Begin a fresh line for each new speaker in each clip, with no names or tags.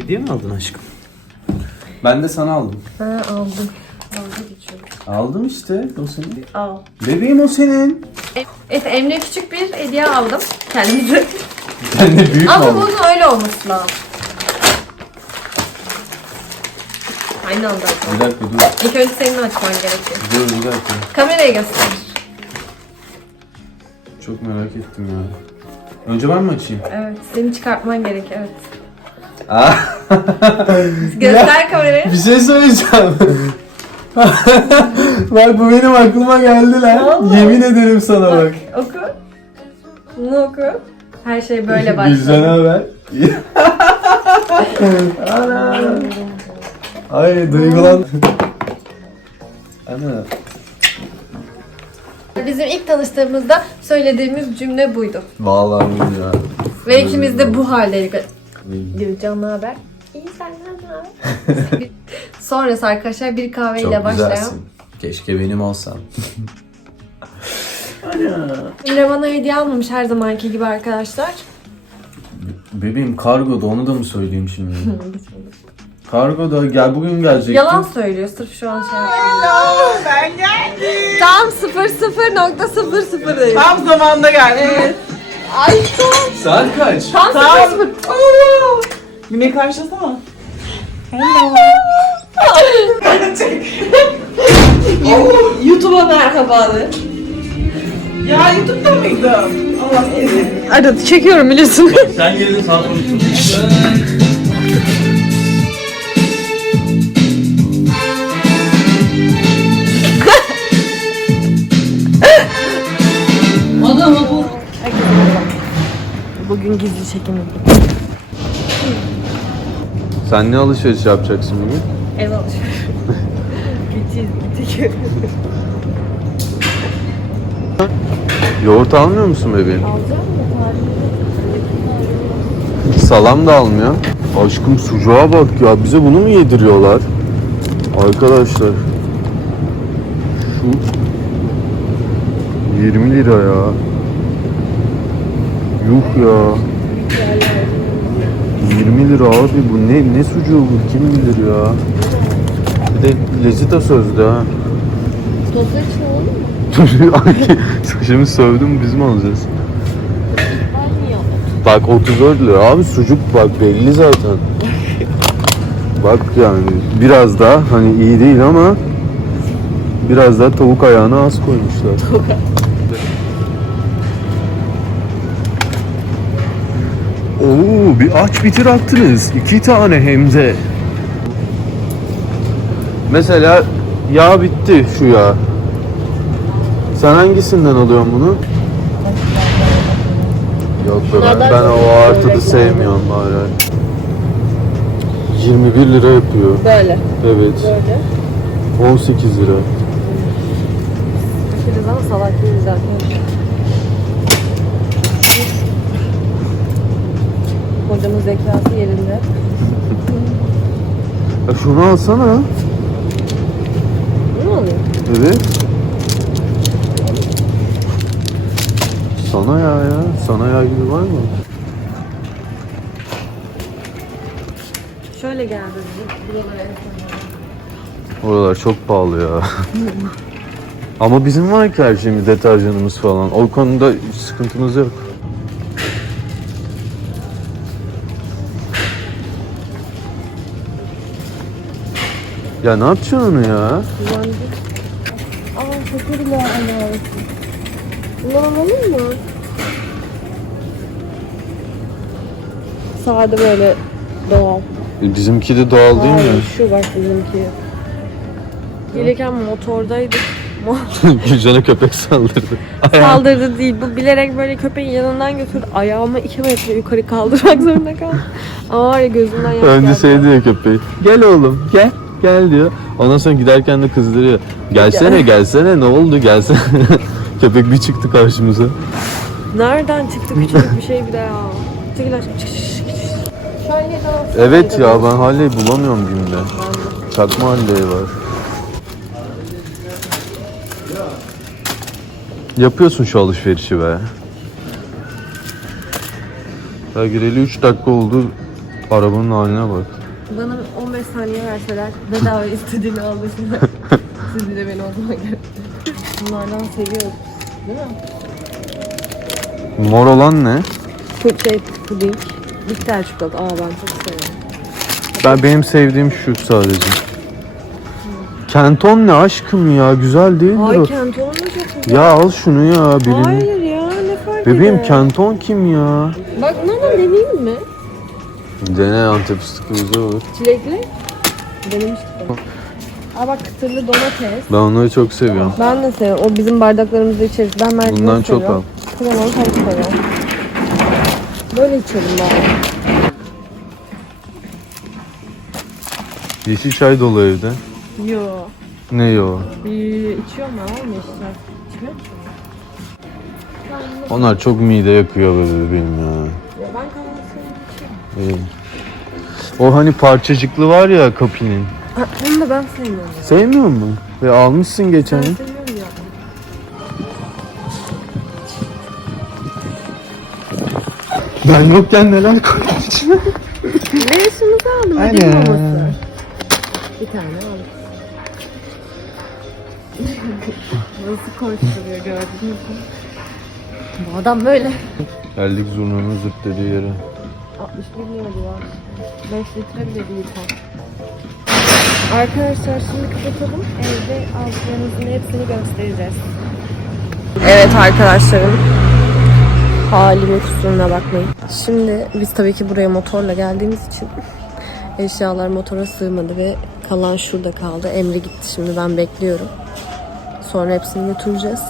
Hediye mi aldın aşkım?
Ben de sana aldım.
Ha aldım. Dalga
geçiyorum. Aldım işte. O senin. Al. Bebeğim o senin.
Evet Emre'ye küçük bir hediye aldım. Kendimize.
Ben de büyük Ama
aldım. bunun öyle olması lazım. Aynı anda.
Bir dakika dur.
İlk önce senin açman gerekiyor.
Dur bir dakika.
Kameraya göster.
Çok merak ettim ya. Önce ben mi açayım?
Evet, seni çıkartman gerekiyor. Evet. Göster kameraya.
Bir şey söyleyeceğim. bak bu benim aklıma geldi lan. Vallahi. Yemin ederim sana bak.
Oku. Bunu oku. Her şey böyle Gülcan
başladı. haber. Ana. Ay duygulan. Ana.
Bizim ilk tanıştığımızda söylediğimiz cümle buydu.
Vallahi ya.
Ve ikimiz de bu haldeydik. Gülcan ne haber? İyi senden ne haber? Sonrası arkadaşlar bir kahveyle Çok başlayan. güzelsin.
Keşke benim olsan.
Emre bana hediye almamış her zamanki gibi arkadaşlar.
Bebeğim kargoda onu da mı söyleyeyim şimdi? kargoda gel bugün gelecekti.
Yalan söylüyor sırf şu an şey
Hello, ben geldim.
Tam 00.00 değil.
Tam zamanda geldim. Evet.
Ay.
Saat kaç?
Tam. 00. Oo.
Yine karşılasana. Hello.
YouTube'a merhaba de.
ya YouTube'da mıydım? Allah
seni. Arada çekiyorum biliyorsun.
Sen geldin saat 12.
Bugün gizli çekim
Sen ne alışveriş yapacaksın bugün?
Ev alışveriş. Bitti, bitti.
Yoğurt almıyor musun bebeğim? Alacağım mı? Salam da almıyor. Aşkım sucuğa bak ya. Bize bunu mu yediriyorlar? Arkadaşlar. Şu 20 lira ya. Yuh ya. 20 lira abi bu ne ne sucuğu bu kim bilir ya. Bir de Lezita sözde ha.
İçin olur mu?
Şimdi sövdüm biz mi alacağız? Bak 34 lira abi sucuk bak belli zaten. bak yani biraz daha hani iyi değil ama biraz daha tavuk ayağına az koymuşlar. Oo bir aç bitir attınız. iki tane hem de. Mesela yağ bitti şu yağ. Sen hangisinden alıyorsun bunu? Yok be ben, ben o artıdı sevmiyorum hala. 21 lira yapıyor. Böyle. Evet. Böyle. 18 lira.
Bakırız ama salak değiliz arkadaşlar. Zekası yerinde.
Ya şunu alsana. Ne oluyor? Evet. Sana ya ya. Sana ya gibi var mı?
Şöyle geldi bizim buralara.
Oralar çok pahalı ya. Ama bizim var ki her şeyimiz, deterjanımız falan. O konuda sıkıntımız yok. Ya ne yapacaksın onu ya?
Aa şekeri de alalım. Bunu alalım mı? Sade böyle doğal.
E, bizimki de doğal değil Hayır, mi?
şu bak bizimki. Gelirken motordaydık.
Gülcan'a köpek saldırdı.
Saldırdı değil. Bu bilerek böyle köpeğin yanından götürdü. Ayağımı iki metre yukarı kaldırmak zorunda kaldım. Ama var ya gözümden yaş Önce
geldi. şey diyor köpeği. Gel oğlum gel. Gel diyor. Ondan sonra giderken de kızdırıyor. Gelsene gelsene ne oldu gelsene. Köpek bir çıktı karşımıza.
Nereden çıktı küçücük bir şey bir de ya. Altı
Evet ya ben Halley'i bulamıyorum BİM'de. Çakma Halley var. Yapıyorsun şu alışverişi be. Ya gireli 3 dakika oldu. Arabanın haline bak.
Bana 15 saniye verseler bedava istediğini almışlar. Siz bir de beni o zaman görün. Bunlardan seviyoruz. Değil mi?
Mor olan ne?
Çok şey puding. Bitter çikolata. Aa ben çok seviyorum.
Ben benim sevdiğim şu sadece. Kenton ne aşkım ya güzel değil mi? Ay
o? kentonun da çok
güzel. Ya al şunu ya birini.
Hayır ya ne fark
Bebeğim eder? kenton kim ya?
Bak nana deneyeyim mi?
Dene antep fıstıklı güzel olur.
Çilekli. Denemiştik onu. Aa bak kıtırlı domates.
Ben onları çok seviyorum.
Ben de seviyorum. O bizim bardaklarımızda içeriz. Ben mercimek Bundan çok al. Kremalı tavuk seviyorum. Böyle içelim bari.
Yeşil çay dolu evde. Yo. Ne yo?
İçiyor mu? İçmiyor musun?
Onlar çok mide yakıyor be bebeğim ya. Ya ben kahvaltısını içiyorum. İyi. O hani parçacıklı var ya kapinin.
Ha, onu da ben sevmiyorum.
Sevmiyor musun? Ve almışsın geçen Ben yıl. seviyorum ya. Ben yokken neler koydun içine?
Leşimizi aldım. Hadi maması. Bir tane aldım. Nasıl koşturuyor gördünüz mü? Bu adam böyle.
Geldik zurnanın zırt dediği yere.
61 lira diyor. 5 litre bile değil tam. Arkadaşlar şimdi kapatalım. Evde aldıklarımızın hepsini göstereceğiz. Evet arkadaşlarım. Halime kusuruna bakmayın. Şimdi biz tabii ki buraya motorla geldiğimiz için eşyalar motora sığmadı ve kalan şurada kaldı. Emre gitti şimdi ben bekliyorum. Sonra hepsini götüreceğiz.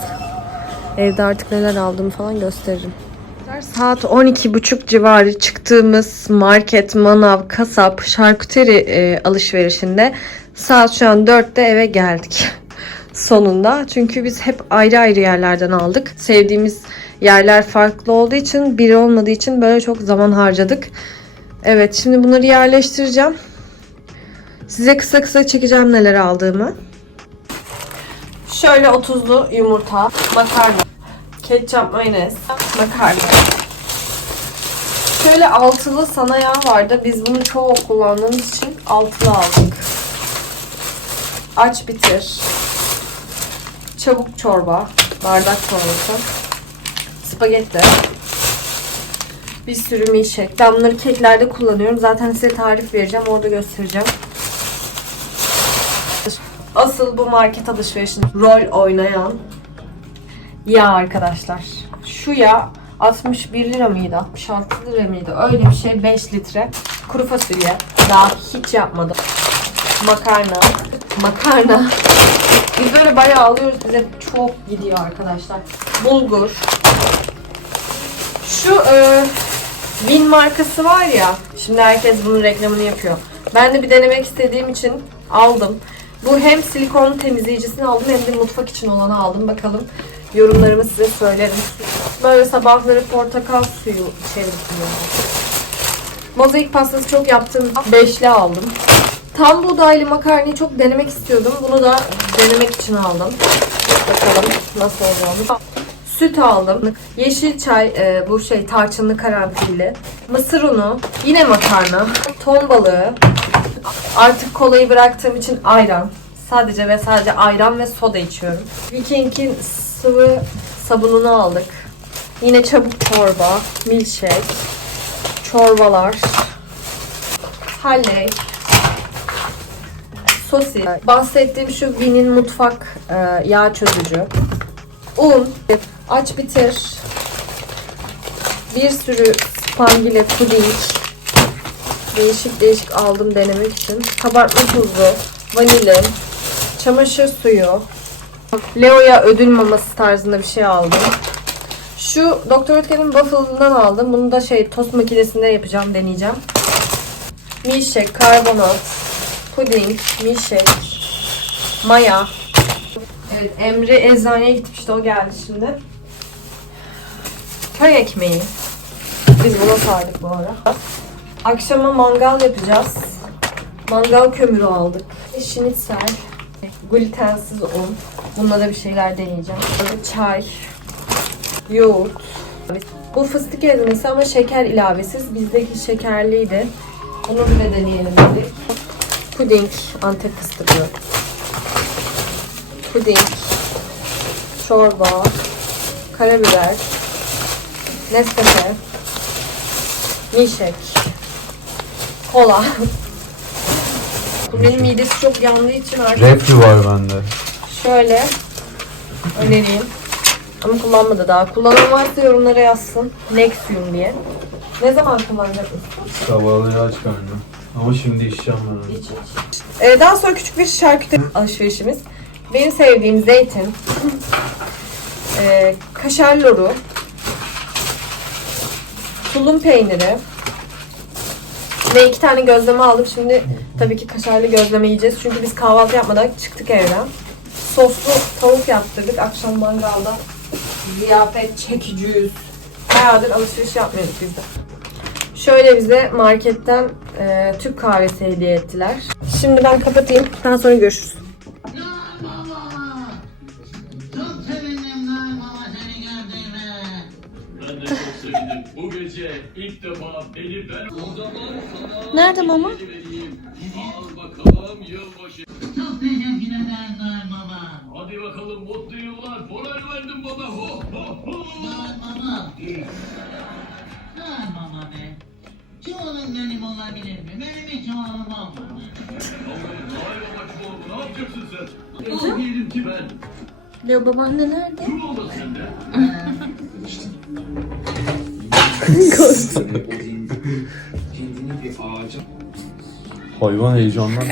Evde artık neler aldığımı falan gösteririm. Saat 12.30 civarı çıktığımız market, manav, kasap, şarküteri e, alışverişinde saat şu an 4'te eve geldik. Sonunda. Çünkü biz hep ayrı ayrı yerlerden aldık. Sevdiğimiz yerler farklı olduğu için, biri olmadığı için böyle çok zaman harcadık. Evet, şimdi bunları yerleştireceğim. Size kısa kısa çekeceğim neler aldığımı. Şöyle 30'lu yumurta, makarna, ketçap, mayonez, makarna. Şöyle altılı sana yağ vardı. Biz bunu çok kullandığımız için altılı aldık. Aç bitir. Çabuk çorba. Bardak çorbası. Spagetti. Bir sürü milkshake. Ben bunları keklerde kullanıyorum. Zaten size tarif vereceğim. Orada göstereceğim. Asıl bu market alışverişinde rol oynayan yağ arkadaşlar. Şu yağ 61 lira mıydı? 66 lira mıydı? Öyle bir şey 5 litre. Kuru fasulye. Daha hiç yapmadım. Makarna. Makarna. Biz böyle bayağı alıyoruz. Bize çok gidiyor arkadaşlar. Bulgur. Şu e, markası var ya. Şimdi herkes bunun reklamını yapıyor. Ben de bir denemek istediğim için aldım. Bu hem silikon temizleyicisini aldım hem de mutfak için olanı aldım. Bakalım yorumlarımı size söylerim. Böyle sabahları portakal suyu içerim. Mozaik pastası çok yaptığım beşli aldım. Tam buğdaylı makarnayı çok denemek istiyordum. Bunu da denemek için aldım. Bakalım nasıl olacağını. Süt aldım. Yeşil çay, e, bu şey tarçınlı karanfilli. Mısır unu, yine makarna, ton balığı. Artık kolayı bıraktığım için ayran. Sadece ve sadece ayran ve soda içiyorum. Viking'in sıvı sabununu aldık. Yine çabuk çorba, milkshake, çorbalar, halley, sosis. Bahsettiğim şu Win'in mutfak e, yağ çözücü. Un, aç bitir, bir sürü spangile puding, değişik değişik aldım denemek için. Kabartma tuzu, vanilin, çamaşır suyu, Leo'ya ödül maması tarzında bir şey aldım. Şu Dr. Oetker'in waffle'ından aldım. Bunu da şey tost makinesinde yapacağım, deneyeceğim. Milkshake, karbonat, puding, milkshake, maya. Evet, Emre eczaneye gitmişti. O geldi şimdi. Köy ekmeği. Biz buna sardık bu ara. Akşama mangal yapacağız. Mangal kömürü aldık. Şinitsel. Glutensiz un. Bununla da bir şeyler deneyeceğim. Çay. Yoğurt. Bu fıstık ezmesi ama şeker ilavesiz. Bizdeki şekerliydi. Bunu bile deneyelim dedik. Puding, Antep fıstıklı. Puding, çorba, karabiber, Nescafe, milkshake, kola. Benim midesi çok yandığı için
artık Reflü var bende.
şöyle önereyim. Ama kullanmadı daha. Kullanan varsa yorumlara yazsın. Nexium diye. Ne zaman kullanacak mısın?
Sabahları aç karnım. Ama şimdi işeceğim ben. İç
iç. Ee, daha sonra küçük bir şarküteri alışverişimiz. Benim sevdiğim zeytin, ee, kaşar loru, tulum peyniri ve iki tane gözleme aldım. Şimdi tabii ki kaşarlı gözleme yiyeceğiz. Çünkü biz kahvaltı yapmadan çıktık evden. Soslu tavuk yaptırdık. Akşam mangalda ziyafet çekiciyiz. Bayağıdır alışveriş yapmıyorduk biz de. Şöyle bize marketten e, Türk kahvesi hediye ettiler. Şimdi ben kapatayım. Daha sonra görüşürüz. Gece ilk defa beni ben... O zaman sana Nerede mama? vereyim. Al bakalım yılbaşı. Çok teşekkür ederim Naim Baba. Hadi bakalım mutlu yıllar. Moral verdin bana. Ho ho ho. Naim Baba.
Naim Baba be. Oğlum benim olabilir mi? Benim hiç oğlum olmadı. Oğlum ne yapacaksın sen? Nasıl diyelim ki ben? Leo babaanne nerede? Dur oğlum sen de. kendini bir ağaca Hayvan heyecandan.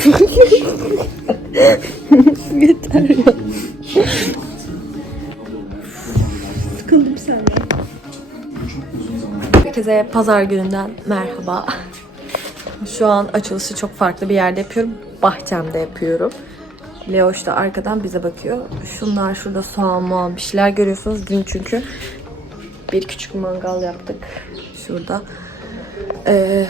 Herkese pazar gününden merhaba. Şu an açılışı çok farklı bir yerde yapıyorum. Bahçemde yapıyorum. Leo işte arkadan bize bakıyor. Şunlar şurada soğan muğan bir şeyler görüyorsunuz. Dün çünkü bir küçük mangal yaptık. Şurada. Ee,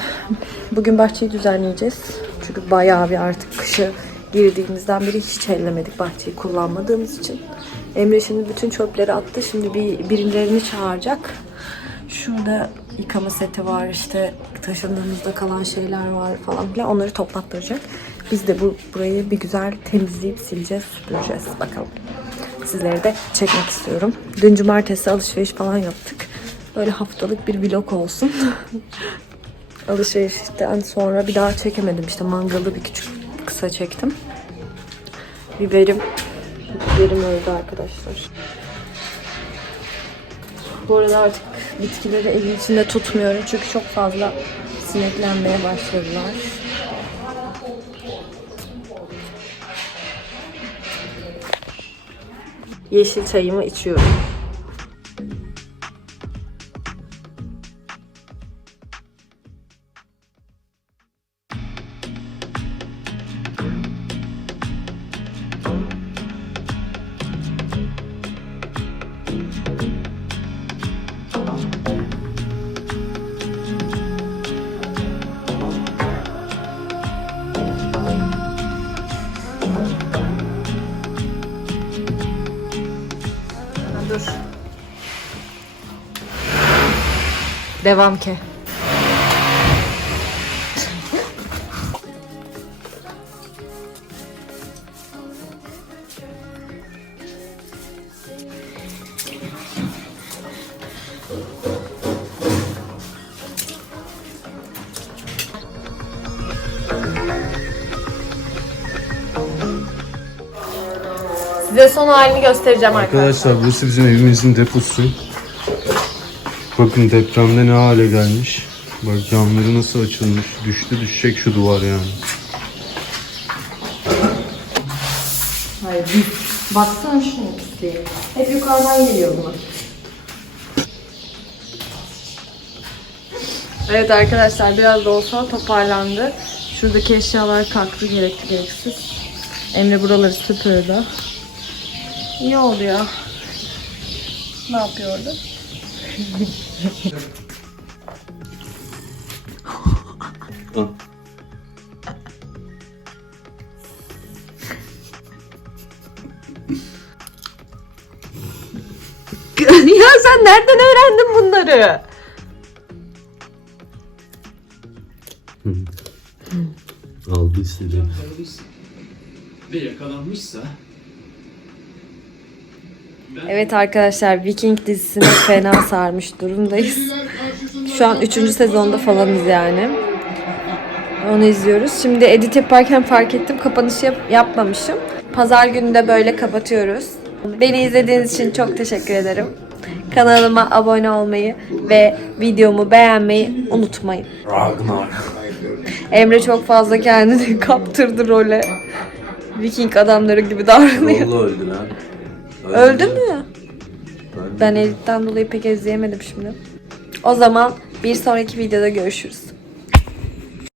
bugün bahçeyi düzenleyeceğiz. Çünkü bayağı bir artık kışı girdiğimizden beri hiç ellemedik bahçeyi kullanmadığımız için. Emre şimdi bütün çöpleri attı. Şimdi bir birilerini çağıracak. Şurada yıkama seti var işte taşındığımızda kalan şeyler var falan filan onları toplattıracak. Biz de bu burayı bir güzel temizleyip sileceğiz, süpüreceğiz bakalım. Sizleri de çekmek istiyorum. Dün cumartesi alışveriş falan yaptık. Böyle haftalık bir vlog olsun. Alışverişten sonra bir daha çekemedim. İşte mangalı bir küçük kısa çektim. Biberim. Biberim öldü arkadaşlar. Bu arada artık bitkileri evin içinde tutmuyorum çünkü çok fazla sineklenmeye başladılar. Yeşil çayımı içiyorum. Devam ki. Size son halini göstereceğim arkadaşlar.
Arkadaşlar burası bizim evimizin deposu. Bakın depremde ne hale gelmiş. Bak camları nasıl açılmış. Düştü düşecek şu duvar yani.
Hayır, biz baksana şunu pisliğe. Hep yukarıdan geliyor bunlar. Evet arkadaşlar biraz da olsa toparlandı. Şuradaki eşyalar kalktı gerekli gereksiz. Emre buraları süpürdü. İyi oldu ya. Ne yapıyordu? ya sen nereden öğrendin bunları?
Aldı istediğini. Ve yakalanmışsa
Evet arkadaşlar Viking dizisine fena sarmış durumdayız. Şu an 3. sezonda falanız yani. Onu izliyoruz. Şimdi edit yaparken fark ettim kapanışı yap- yapmamışım. Pazar günü de böyle kapatıyoruz. Beni izlediğiniz için çok teşekkür ederim. Kanalıma abone olmayı ve videomu beğenmeyi unutmayın. Ragnar. Emre çok fazla kendini kaptırdı role. Viking adamları gibi davranıyor. Vallahi öldü lan. Öldü mü? Ben editten dolayı pek izleyemedim şimdi. O zaman bir sonraki videoda görüşürüz.